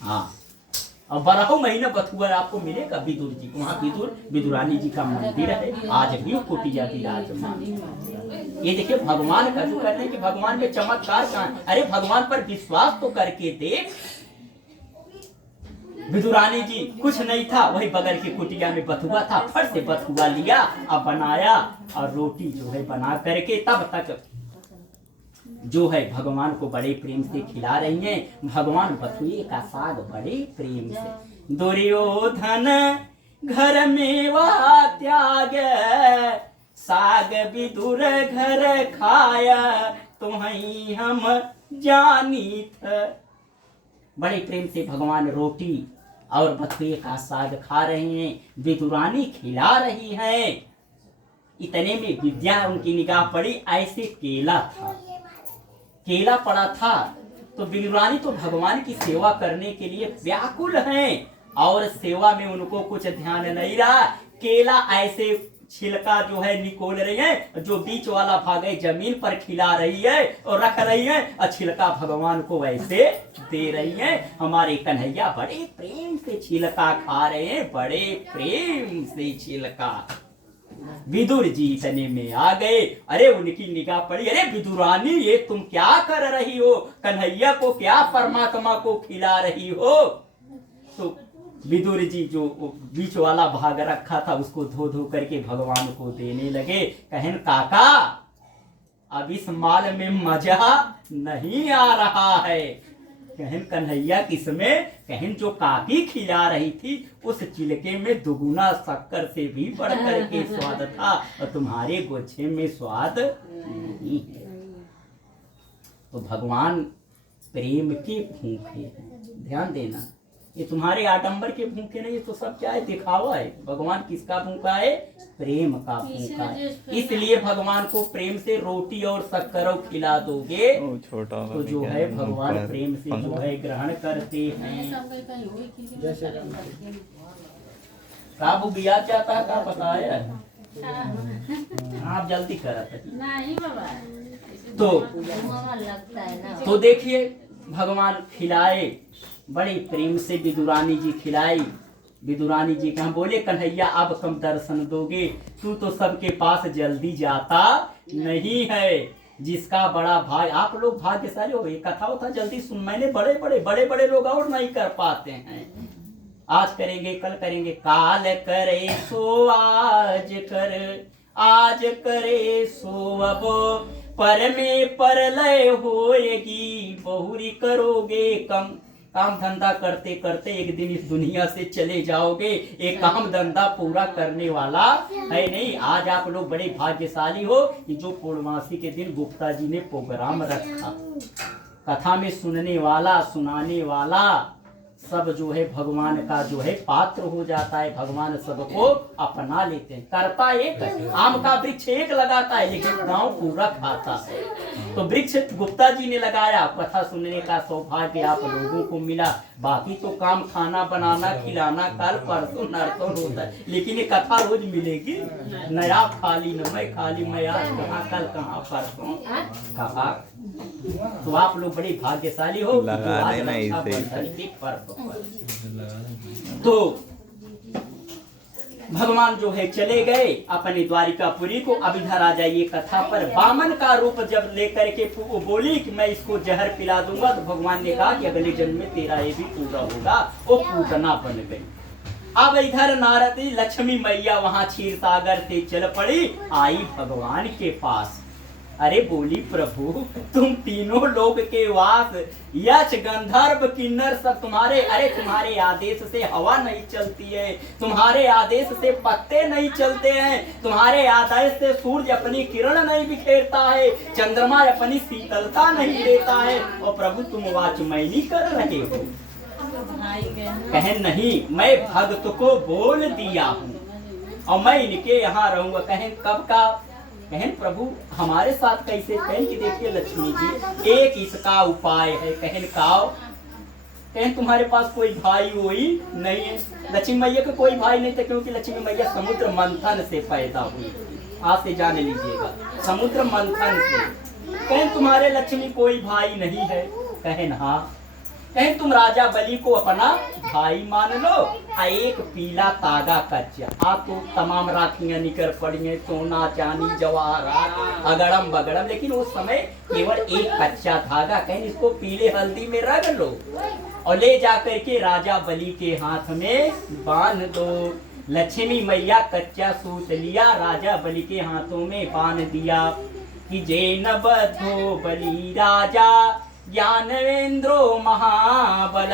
हाँ, और 12 महीना बथुआ आपको मिलेगा विदुर जी को। वहाँ विदुरानी जी का मंदिर है, आज भी कुटिया विराजमान। ये देखिए भगवान का जो कहते हैं कि भगवान में चमत्कार कहाँ है? अरे भगवान पर विश्वास तो करके देख। विदुरानी जी कुछ नहीं था, वही बगल की कुटिया में बथुआ था, फट से बथुआ लिया और बनाया और रोटी जो है बना करके तब तक जो है भगवान को बड़े प्रेम से खिला रही हैं। भगवान बथुए का साग बड़े प्रेम से। दुर्योधन घर में वह त्याग, साग विदुर घर खाया, तुम्हें हम जानी थ। बड़े प्रेम से भगवान रोटी और बथुए का साग खा रहे हैं, विदुरानी खिला रही है। इतने में विद्या उनकी निगाह पड़ी, ऐसे केला था, केला पड़ा था। तो विदुरानी तो भगवान की सेवा करने के लिए व्याकुल हैं और सेवा में उनको कुछ ध्यान नहीं रहा। केला ऐसे छिलका जो है निकोल रही है, जो बीच वाला भाग है जमीन पर खिला रही है और रख रही है, और छिलका भगवान को वैसे दे रही है। हमारे कन्हैया बड़े प्रेम से छिलका खा रहे हैं, बड़े प्रेम से छिलका। विदुर जी इतने में आ गए। अरे उनकी निगाह पड़ी, अरे विदुरानी ये तुम क्या कर रही हो? कन्हैया को क्या परमात्मा को खिला रही हो? तो विदुर जी जो बीच वाला भाग रखा था उसको धो धो करके भगवान को देने लगे। कहन काका अब इस माल में मजा नहीं आ रहा है। कहन कन्हैया किसमें? कहन जो काकी खिला रही थी उस चिलके में दुगुना शक्कर से भी बढ़कर के स्वाद था, और तुम्हारे गोछे में स्वाद नहीं है। तो भगवान प्रेम के भूखे हैं, ध्यान देना। ये तुम्हारे आडंबर के भूखे नहीं, ये तो सब क्या है? दिखावा है। भगवान किसका भूखा है? प्रेम का भूखा है। इसलिए भगवान को प्रेम से रोटी और शक्कर खिला दोगे तो जो है भगवान प्रेम से जो है ग्रहण करते हैं। काबू बिया चाहता का बताया आप जल्दी करत नहीं बाबा। तो देखिए भगवान खिलाए, बड़े प्रेम से विदुरानी जी खिलाई। विदुरानी जी कहा बोले कन्हैया अब कम दर्शन दोगे? तू तो सबके पास जल्दी जाता नहीं है। जिसका बड़ा भाई, आप लोग भाग्यशाली हो, ये कथा होता जल्दी सुन। मैंने बड़े बड़े लोग और नहीं कर पाते हैं। आज करेंगे कल करेंगे, काल करे सो आज कर, आज करे सो अब, पर में परलय होएगी, बहुरी करोगे कम। काम धंधा करते करते एक दिन इस दुनिया से चले जाओगे। एक काम धंधा पूरा करने वाला है नहीं। आज आप लोग बड़े भाग्यशाली हो कि जो पूर्णमासी के दिन गुप्ता जी ने प्रोग्राम रखा, कथा में सुनने वाला सुनाने वाला सब जो है भगवान का जो है पात्र हो जाता है। भगवान सबको अपना लेते हैं। करता एक, आम का वृक्ष एक लगाता है लेकिन गांव पूरा खाता है। तो वृक्ष गुप्ता जी ने लगाया, कथा सुनने का सौभाग्य आप लोगों को मिला। बाकी तो काम खाना बनाना खिलाना कल परसों नरसों होता है, लेकिन ये कथा रोज मिलेगी। न आप खाली न मैं खाली, मैं आज कहाँ कल कहाँ परसों कहा। तो आप लोग बड़े भाग्यशाली हो। तो भगवान जो है चले गए अपने द्वारिकापुरी को। अब इधर आ जाइए कथा पर। बामन का रूप जब लेकर के वो बोली कि मैं इसको जहर पिला दूंगा, तो भगवान ने कहा कि अगले जन्म में तेरा ये भी पूरा होगा। वो पूतना बन गई। अब इधर नारदी लक्ष्मी मैया वहां क्षीर सागर से चल पड़ी, आई भगवान के पास। अरे बोली प्रभु तुम तीनों लोग के वास, यक्ष गंधर्व किन्नर सब तुम्हारे, अरे तुम्हारे आदेश से हवा नहीं चलती है, तुम्हारे आदेश से पत्ते नहीं चलते हैं, तुम्हारे आदेश से सूर्य अपनी किरण नहीं बिखेरता है, चंद्रमा अपनी शीतलता नहीं देता है, और प्रभु तुम वाचमैनी कर रहे हो। कहें नहीं, मैं भक्त को बोल दिया हूँ और मैं इनके यहाँ रहूंगा। कहें कब का? कहें प्रभु हमारे साथ कैसे? कहें कि देखिए लक्ष्मी जी एक इसका उपाय है। कहें काओ? कहें तुम्हारे पास कोई भाई वही नहीं है। लक्ष्मी मैया का कोई भाई नहीं था, क्योंकि लक्ष्मी मैया समुद्र मंथन से पैदा हुई। आज से जान लीजिएगा, समुद्र मंथन से। कहें तुम्हारे लक्ष्मी कोई भाई नहीं है? कहें हाँ। कहे तुम राजा बलि को अपना भाई मान लो, एक पीला तागा कच्चा। आप तो तमाम राखियां निकर पड़ी हैं, सोना चांदी जवाहरात अगड़म बगड़म, लेकिन उस समय केवल एक कच्चा धागा, कहीं इसको पीले हल्दी में रग लो और ले जाकर के राजा बलि के हाथ में बांध दो। लक्ष्मी मैया कच्चा सूत लिया, राजा बलि के हाथों में बांध दिया कि जैन बद्धो बलि राजा ज्ञानेन्द्रो महाबल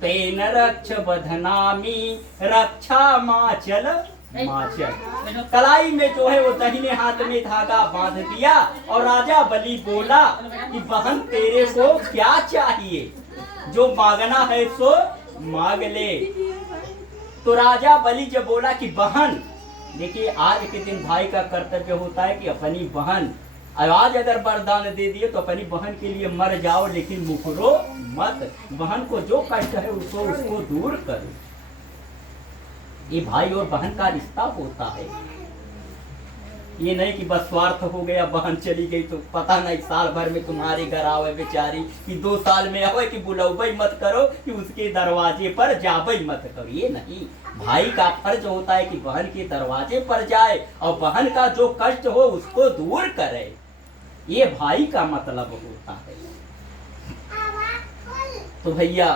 तेन रक्ष बधनामी रक्षा माचल माचल। कलाई में जो है वो दाहिने हाथ में धागा बांध दिया और राजा बलि बोला कि बहन तेरे को क्या चाहिए, जो मांगना है सो मांग ले। तो राजा बलि जब बोला कि बहन, देखिए आज के दिन भाई का कर्तव्य होता है कि अपनी बहन, आज अगर वरदान दे दिए तो अपनी बहन के लिए मर जाओ, लेकिन मुकरो मत, बहन को जो कष्ट है उसको दूर करो। ये भाई और बहन का रिश्ता होता है, ये नहीं कि बस स्वार्थ हो गया, बहन चली गई तो पता नहीं साल भर में तुम्हारे घर आवे बेचारी, कि 2 साल में आवे कि बुलावे मत करो, कि उसके दरवाजे पर जावे मत करो। ये नहीं, भाई का फर्ज होता है कि बहन के दरवाजे पर जाए और बहन का जो कष्ट हो उसको दूर करे। ये भाई का मतलब होता है। तो भैया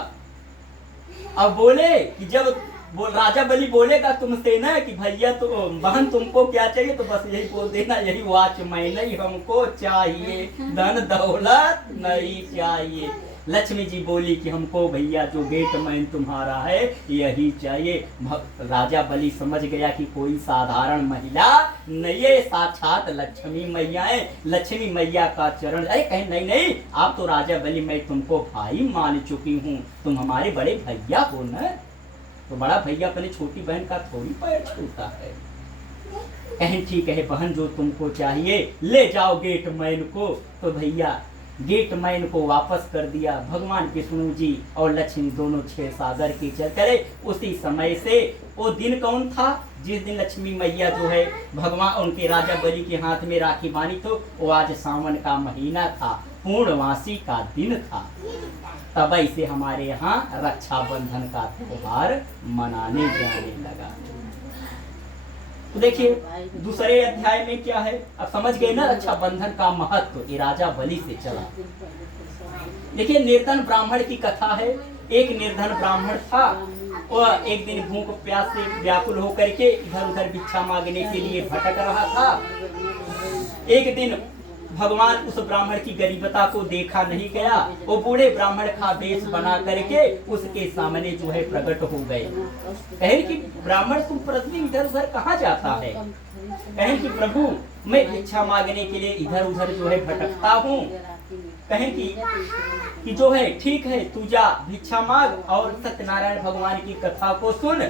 अब बोले कि जब राजा बलि बोलेगा तुमसे ना कि भैया तो बहन तुमको क्या चाहिए, तो बस यही बोल देना, यही वॉचमैन नहीं हमको चाहिए, धन दौलत नहीं चाहिए। लक्ष्मी जी बोली कि हमको भैया जो गेटमैन तुम्हारा है यही चाहिए। राजा बलि समझ गया कि कोई साधारण महिला नहीं है, साक्षात लक्ष्मी मैया है। लक्ष्मी मैया का चरण, अरे कहीं नहीं नहीं, आप तो राजा बलि मैं तुमको भाई मान चुकी हूँ, तुम हमारे बड़े भैया हो ना। तो बड़ा भैया अपनी छोटी बहन का थोड़ी पैर छूता है। कहें ठीक है बहन, जो तुमको चाहिए ले जाओ गेटमैन को। तो भैया गेटमैन को वापस कर दिया। भगवान विष्णु जी और लक्ष्मी दोनों 6 सागर के चल करे। उसी समय से वो दिन कौन था जिस दिन लक्ष्मी मैया जो है भगवान उनके राजा बलि के हाथ में राखी बांधी, तो वो आज सावन का महीना था, पूर्णवासी का दिन था। तब से हमारे यहाँ रक्षाबंधन का त्योहार मनाने जाने लगा। तो देखिए दूसरे अध्याय में क्या है, अब समझ गए ना रक्षाबंधन का महत्व, ये राजा बलि से चला। देखिए निर्धन ब्राह्मण की कथा है। एक निर्धन ब्राह्मण था, वह एक दिन भूख प्यास से व्याकुल होकर के इधर उधर भिक्षा मांगने के लिए भटक रहा था। एक दिन भगवान उस ब्राह्मण की गरीबता को देखा नहीं गया, वो बूढ़े ब्राह्मण का वेश बना करके उसके सामने जो है प्रकट हो गए। कहे कि ब्राह्मण तुम प्रतिदिन इधर उधर कहाँ जाता है? कहे कि प्रभु मैं भिक्षा मांगने के लिए इधर उधर जो है भटकता हूँ। कहे कि जो है ठीक है तू जा भिक्षा मांग और सत्यनारायण भगवान की कथा को सुन,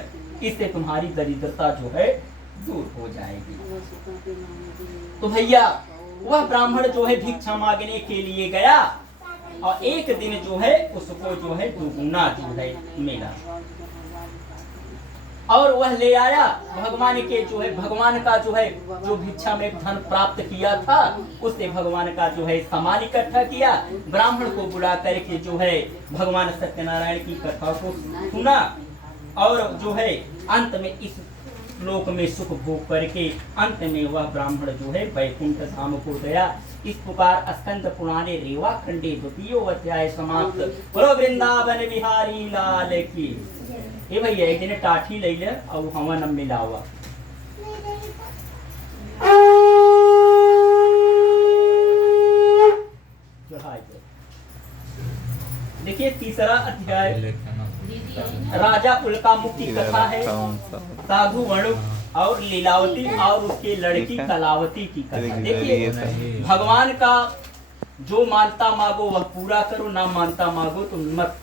इससे तुम्हारी दरिद्रता जो है दूर हो जाएगी। तो भैया वह ब्राह्मण जो है भिक्षा मांगने के लिए गया और एक दिन जो है उसको जो है दुगुना जो है मिला और वह ले आया। भगवान के जो है भगवान का जो है जो भिक्षा में धन प्राप्त किया था उससे भगवान का जो है सामान इकट्ठा किया। ब्राह्मण को बुला करके जो है भगवान सत्यनारायण की कथा को सुना और जो है अंत में इस लोक में सुख भोग करके अंत में वह ब्राह्मण जो है वैकुंठ धाम को गया। इस प्रकार स्कंद पुराणे रेवा खंडे 2 अध्याय समाप्त। बोलो वृंदावन बिहारी लाल की। ये भैया एक दिन टाठी ले ले और हवन मिला हुआ। देखिए तीसरा अध्याय राजा उल्का मुक्ति कथा है। साधु वणु और लीलावती और उसके लड़की कलावती की कथा। देखिए भगवान का जो मानता मांगो वह पूरा करो, ना मानता मांगो तो मत,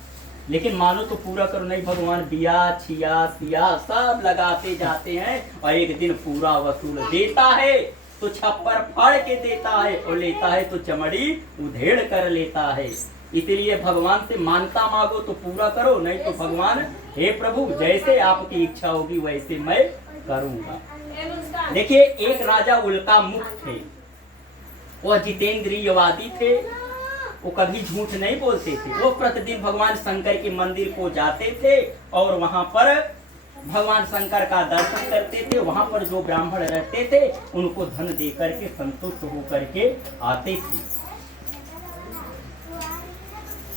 लेकिन मानो तो पूरा करो नहीं। भगवान बिया छिया सिया सब लगाते जाते हैं और एक दिन पूरा वसूल देता है तो छप्पर फाड़ के देता है और लेता है तो चमड़ी उधेड़ कर लेता है। इसलिए भगवान से मानता मांगो तो पूरा करो, नहीं तो भगवान हे प्रभु जैसे आपकी इच्छा होगी वैसे मैं करूंगा। देखिए एक राजा उल्का मुख थे, वह जितेंद्रियवादी थे। वो कभी झूठ नहीं बोलते थे। वो प्रतिदिन भगवान शंकर के मंदिर को जाते थे और वहां पर भगवान शंकर का दर्शन करते थे। वहां पर जो ब्राह्मण रहते थे उनको धन दे करके संतुष्ट होकर के आते थे।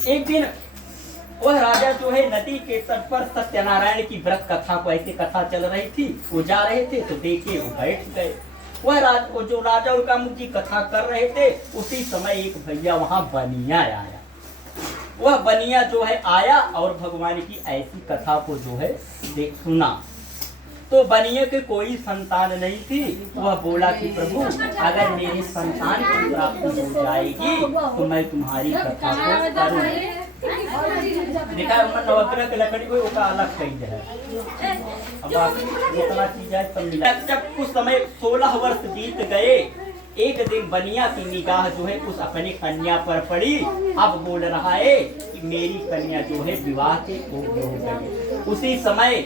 एक दिन वह राजा जो है नदी के तट पर सत्यनारायण की व्रत कथा को ऐसे कथा चल रही थी, वो जा रहे थे तो देखे वो बैठ गए। वो जो राजा उनका मुखी कथा कर रहे थे, उसी समय एक भैया वहां बनिया आया। वह बनिया जो है आया और भगवान की ऐसी कथा को जो है सुना। तो बनिए के कोई संतान नहीं थी। वह बोला कि प्रभु अगर मेरी संतान की प्राप्ति हो जाएगी तो मैं तुम्हारी कथा को करूं। देखा नवग्रह के लकड़ी को उसका अलग कही है। अब बाकी जितना चीज है सब मिला। जब कुछ समय 16 वर्ष बीत गए, एक दिन बनिया की निगाह जो है उस अपनी कन्या पर पड़ी। अब बोल रहा है कि मेरी कन्या जो है विवाह के योग्य हो गई। उसी समय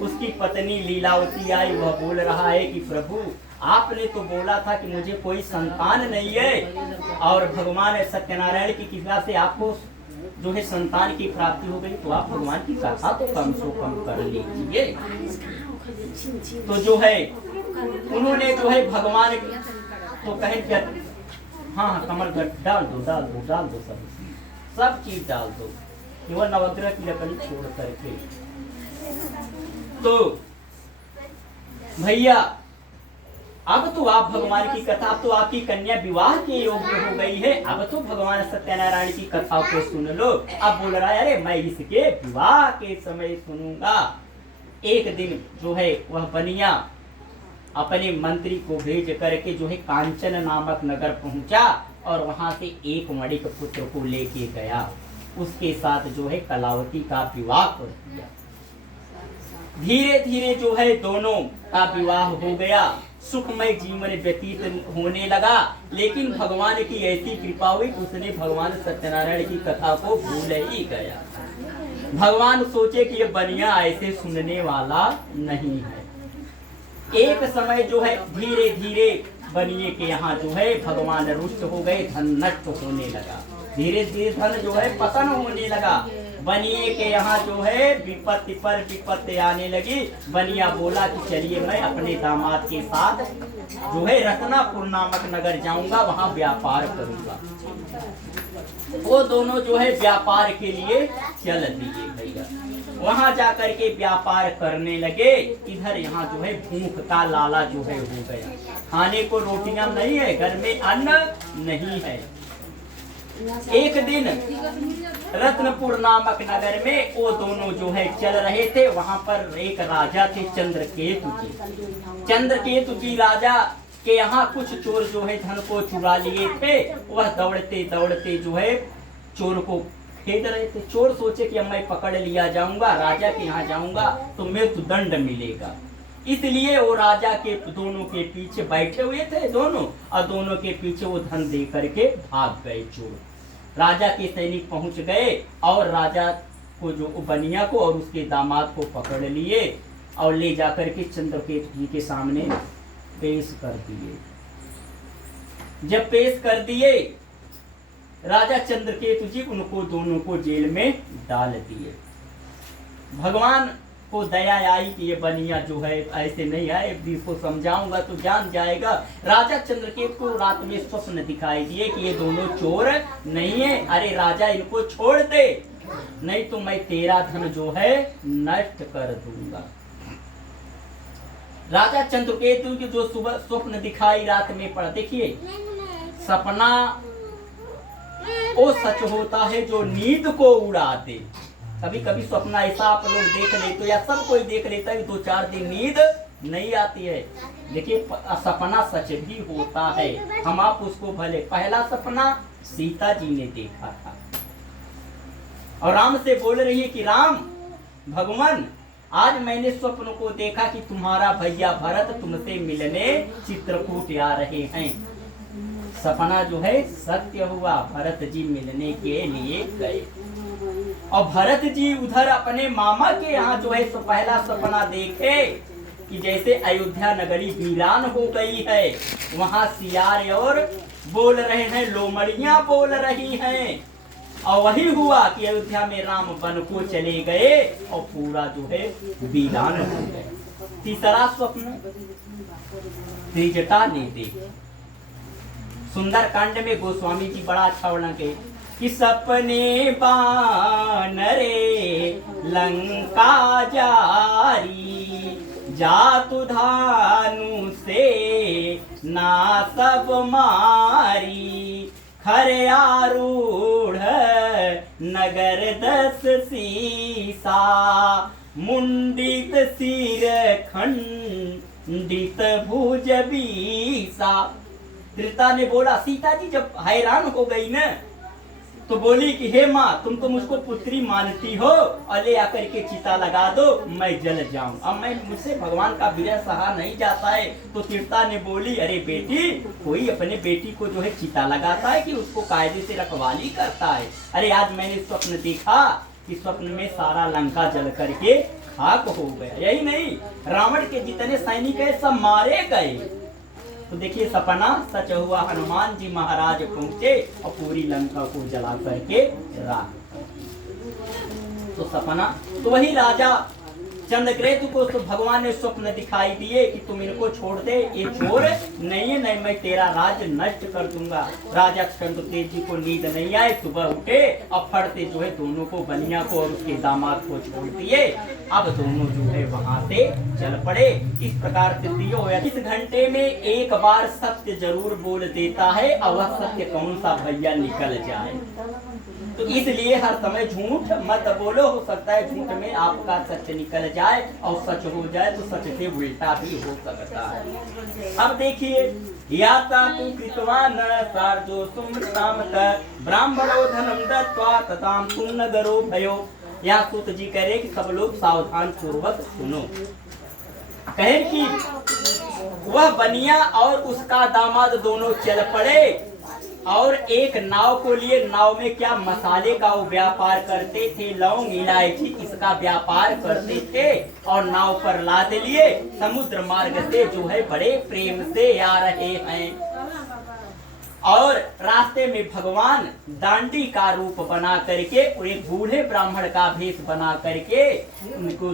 उसकी पत्नी लीलावती आई। वह बोल रहा है कि प्रभु आपने तो बोला था कि मुझे कोई संतान नहीं है और भगवान सत्यनारायण की कृपा से आपको जो है संतान की प्राप्ति हो गई, तो आप भगवान की कथा तो कम से कम कर लीजिए। तो जो है उन्होंने जो है भगवान तो कहे क्या, हाँ कमल डाल दो सब चीज डाल दो, केवल नवग्रह की लकड़ी छोड़ करके। तो भैया अब तो आप भगवान की कथा, अब तो आपकी कन्या विवाह के योग्य हो गई है, अब तो भगवान सत्यनारायण की कथा को सुन लो। अब बोल रहा है अरे मैं इसके विवाह के समय सुनूंगा। एक दिन जो है वह बनिया अपने मंत्री को भेज करके जो है कांचन नामक नगर पहुंचा और वहां से एक मणिक पुत्र को लेके गया। उसके साथ जो है कलावती का विवाह कर दिया। धीरे धीरे जो है दोनों का विवाह हो गया, सुखमय जीवन व्यतीत होने लगा। लेकिन भगवान की ऐसी कृपा हुई, उसने भगवान सत्यनारायण की कथा को भूल ही गया। भगवान सोचे कि ये बनिया ऐसे सुनने वाला नहीं है। एक समय जो है धीरे धीरे बनिए के यहाँ जो है भगवान रुष्ट हो गए, धन नष्ट होने लगा। धीरे धीरे धन जो है पतन होने लगा। बनिए के यहाँ जो है विपत्ति पर विपत्ति आने लगी। बनिया बोला कि चलिए मैं अपने दामाद के साथ जो है रत्नापुर नामक नगर जाऊंगा, वहाँ व्यापार करूंगा। वो दोनों जो है व्यापार के लिए चल दिए भैया। वहां जाकर के व्यापार करने लगे। इधर यहाँ जो है भूख का लाला जो है हो गया। खाने को रोटियां नहीं है, घर में अन्न नहीं है। एक दिन रत्नपुर नामक नगर में वो दोनों जो है चल रहे थे। वहां पर एक राजा थे चंद्रकेतु जी। चंद्रकेतु जी राजा के यहाँ कुछ चोर जो है धन को चुरा लिए थे। वह दौड़ते दौड़ते जो है चोर को खेद रहे थे। चोर सोचे कि अब मैं पकड़ लिया जाऊंगा, राजा के यहाँ जाऊंगा तो मृत्युदंड मिलेगा। इसलिए वो राजा के दोनों के पीछे बैठे हुए थे दोनों, और दोनों के पीछे वो धन दे करके भाग गए चोर। राजा के सैनिक पहुंच गए और राजा को जो बनिया को और उसके दामाद को पकड़ लिए और ले जाकर के चंद्रकेतु जी के सामने पेश कर दिए। जब पेश कर दिए राजा चंद्रकेतु जी उनको दोनों को जेल में डाल दिए। भगवान को दया आई कि ये बनिया जो है ऐसे नहीं है, इसको समझाऊंगा तो जान जाएगा। राजा चंद्रकेतु को रात में स्वप्न दिखाई दिए कि ये दोनों चोर नहीं है। अरे राजा इनको छोड़ दे, नहीं तो मैं तेरा धन जो है नष्ट कर दूंगा। राजा चंद्रकेतु की जो सुबह स्वप्न दिखाई रात में पड़ा, देखिए सपना वो सच होता है जो नींद को उड़ा दे। कभी कभी स्वप्न ऐसा आप लोग देख लेते हो या सब कोई देख लेता है, 2-4 दिन नींद नहीं आती है। देखिए सपना सच भी होता है, हम आप उसको भले। पहला सपना सीता जी ने देखा था और राम से बोल रही है कि राम भगवान आज मैंने स्वप्न को देखा कि तुम्हारा भैया भरत तुमसे मिलने चित्रकूट आ रहे हैं। सपना जो है सत्य हुआ, भरत जी मिलने के लिए गए और भरत जी उधर अपने मामा के यहाँ जो है तो पहला सपना देखे कि जैसे अयोध्या नगरी वीरान हो गई है, वहां सियार और बोल रहे हैं, लोमड़ियां बोल रही हैं। और वही हुआ कि अयोध्या में राम वन को चले गए और पूरा जो है वीरान हो गया। तीसरा स्वप्न त्रिजटा ने देखा। सुंदर कांड में गोस्वामी जी बड़ा अच्छा वर्णन के कि सपने बानरे लंका जारी, जातु धानु से ना सब मारी, खरे आरूढ़ नगर 10 सीसा, मुंडित सिर खंडित भुज बीसा। त्रिता ने बोला, सीता जी जब हैरान हो गई ना तो बोली कि हे माँ, तुम तो मुझको पुत्री मानती हो और ले आकर के चिता लगा दो, मैं जल जाऊं। अब मैं मुझसे भगवान का विरह सहा नहीं जाता है। तो त्रिता ने बोली, अरे बेटी, कोई अपने बेटी को जो है चिता लगाता है कि उसको कायदे से रखवाली करता है। अरे आज मैंने स्वप्न देखा कि स्वप्न में सारा लंका जल करके खाक हो गया। यही नहीं, रावण के जितने सैनिक है सब मारे गए। तो देखिए सपना सच हुआ, हनुमान जी महाराज पहुंचे और पूरी लंका को जला करके राख। तो सपना तो वही राजा चंद्रकेतु को तो भगवान ने स्वप्न दिखाई दिए कि तुम इनको छोड़ दे, ये चोर नहीं है, नहीं मैं तेरा राज्य नष्ट कर दूंगा। राजा चंद्रकेतु जी को नींद नहीं आए, सुबह उठे और फटते जो है दोनों को, बनिया को और उसके दामाद को छोड़ दिए। अब दोनों जो है वहां से चल पड़े। इस प्रकार से दियो है। इस घंटे में एक बार सत्य जरूर बोल देता है और वह सत्य कौन सा भैया निकल जाए। तो इसलिए हर समय झूठ मत बोलो, हो सकता है झूठ में आपका सच निकल जाए और सच हो जाए तो सच के उल्टा भी हो सकता है। अब देखिए, याता तु कृतवान सार्धो सुमृतामत ब्राह्मणो धनम दत्वा तताम पुण्यगरो भयो। या सूत जी कह रहे कि सब लोग सावधान पूर्वक सुनो। कहे कि वह बनिया और उसका दामाद दोनों चल पड़े और एक नाव को लिए। नाव में क्या मसाले का वो व्यापार करते थे, लौंग इलायची इसका व्यापार करते थे और नाव पर लाद लिए। समुद्र मार्ग से जो है बड़े प्रेम से आ रहे हैं और रास्ते में भगवान दांडी का रूप बना करके और एक बूढ़े ब्राह्मण का भेष बना करके उनको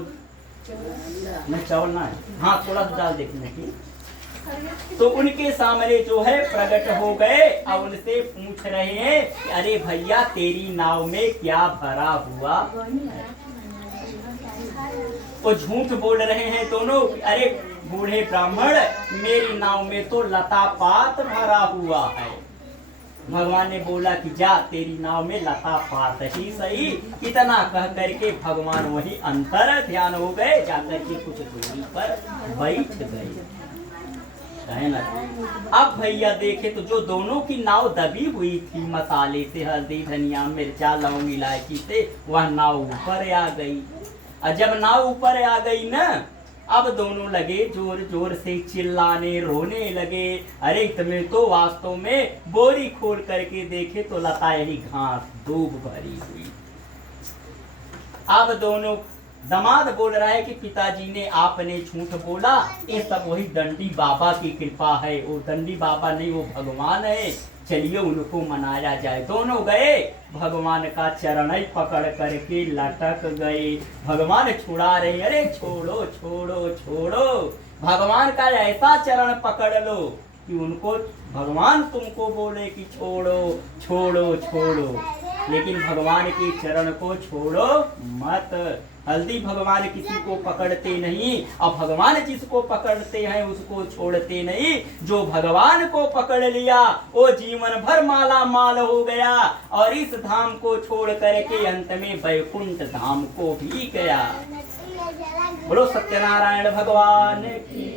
चौड़ना है, हाँ थोड़ा सा डाल देखने की, तो उनके सामने जो है प्रकट हो गए और उनसे पूछ रहे हैं कि अरे भैया तेरी नाव में क्या भरा हुआ। वो झूठ बोल रहे हैं दोनों, अरे बूढ़े ब्राह्मण मेरी नाव में तो लता पात भरा हुआ है। भगवान ने बोला कि जा तेरी नाव में लता पात ही सही। इतना कह करके भगवान वही अंतर ध्यान हो गए, जाकर के कुछ दूरी पर बैठ गए। है ना। अब भैया देखे तो जो दोनों की नाव दबी हुई थी मसाले से, हल्दी धनिया मिर्चा लौंग इलायची से, वह नाव ऊपर आ गई। और जब नाव ऊपर आ गई ना, अब दोनों लगे जोर जोर से चिल्लाने रोने लगे। अरे तुम्हें तो वास्तव में बोरी खोल करके देखे तो लता यही घास दूब भरी हुई। अब दोनों, दामाद बोल रहा है कि पिताजी ने आपने झूठ बोला, ये सब वही दंडी बाबा की कृपा है। वो दंडी बाबा नहीं, वो भगवान है, चलिए उनको मनाया जाए। दोनों गए, भगवान का चरण पकड़ करके लटक गए। भगवान छुड़ा रहे, अरे छोड़ो छोड़ो छोड़ो। भगवान का ऐसा चरण पकड़ लो कि उनको, भगवान तुमको बोले कि छोड़ो छोड़ो छोड़ो, लेकिन भगवान के चरण को छोड़ो मत। हल्दी भगवान किसी को पकड़ते नहीं और भगवान जिसको पकड़ते हैं उसको छोड़ते नहीं। जो भगवान को पकड़ लिया वो जीवन भर माला माल हो गया और इस धाम को छोड़ करके अंत में वैकुंठ धाम को भी गया। बोलो सत्यनारायण भगवान की।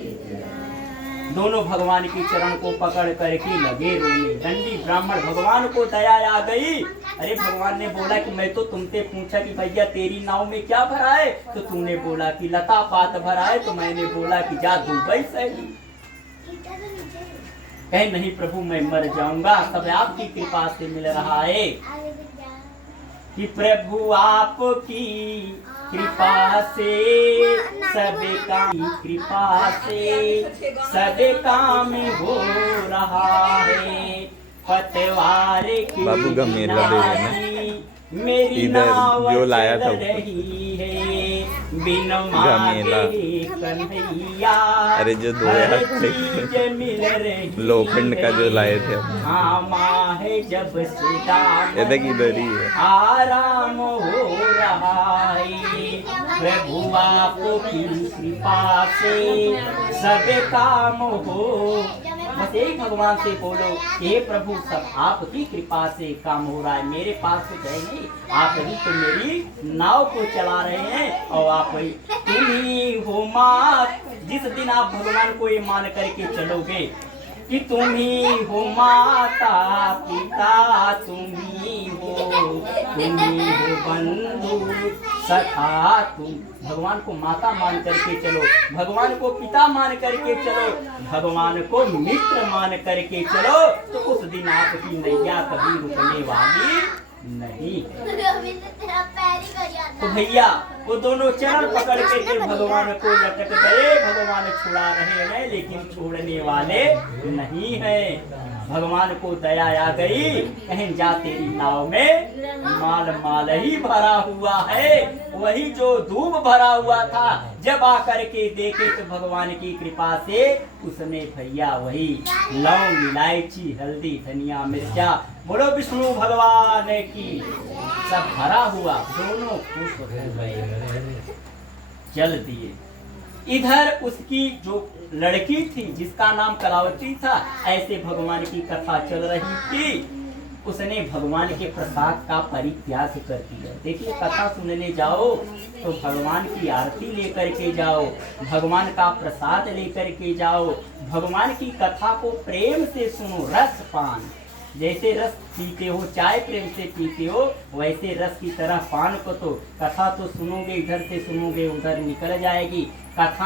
दोनों भगवान के चरण को पकड़ करके लगे रोने। दंडी ब्राह्मण, भगवान को दया आ गई। अरे भगवान ने बोला कि मैं तो तुमसे पूछा कि भैया तेरी नाव में क्या भरा है, तो तुमने बोला कि लता पात भरा है, तो मैंने बोला कि जा दुबई सही। कहे नहीं प्रभु मैं मर जाऊंगा, सब आपकी कृपा से मिल रहा है कि प्रभु आपकी कृपा से सब काम, कृपा से सब काम हो रहा है। पतवार की बाबू का मेला देख रहे हैं। मेरी इधर नाव जो लाया था चल वो। रही है बिन गमेला। मांगे कन्हैया। अरे जो दो हर यार चीज मिल रही लोखंड का जो लाए थे। हाँ है जब से दाम ये देख इधर ही है। आराम हो रहा है। प्रभु आपकी कृपा से सब काम हो। बस एक भगवान से बोलो, हे प्रभु सब आपकी कृपा से काम हो रहा है, मेरे पास कुछ है नहीं, आप ही तो मेरी नाव को चला रहे हैं और आप ही तुम ही हो मात। जिस दिन आप भगवान को ये मान करके चलोगे कि तुम ही हो माता पिता, तुम ही हो बंधु सखा, तुम भगवान को माता मान करके चलो, भगवान को पिता मान करके चलो, भगवान को मित्र मान करके चलो, तो उस दिन आपकी नैया कभी रुकने वाली नहीं है। तो भैया वो दोनों चरण पकड़ के भगवान को लटक गए। भगवान छुड़ा रहे हैं लेकिन छोड़ने वाले नहीं हैं। भगवान को दया आ गई, कहीं जा तेरी नाव में माल माल ही भरा हुआ है। वही जो दूब भरा हुआ था, जब आकर के देखे तो भगवान की कृपा से उसने भैया वही लौंग इलायची हल्दी धनिया मिर्चा, बोलो विष्णु भगवान की, सब भरा हुआ, दोनों खुश हो गए, जल दिए। इधर उसकी जो लड़की थी जिसका नाम कलावती था, ऐसे भगवान की कथा चल रही थी, उसने भगवान के प्रसाद का परित्याग कर दिया। देखिए कथा सुनने जाओ तो भगवान की आरती लेकर के जाओ, भगवान का प्रसाद लेकर के जाओ, भगवान की कथा को प्रेम से सुनो, रस पान। जैसे रस पीते हो, चाय प्रेम से पीते हो, वैसे रस की तरह पान को तो कथा तो सुनोगे, इधर से सुनोगे उधर निकल जाएगी। कथा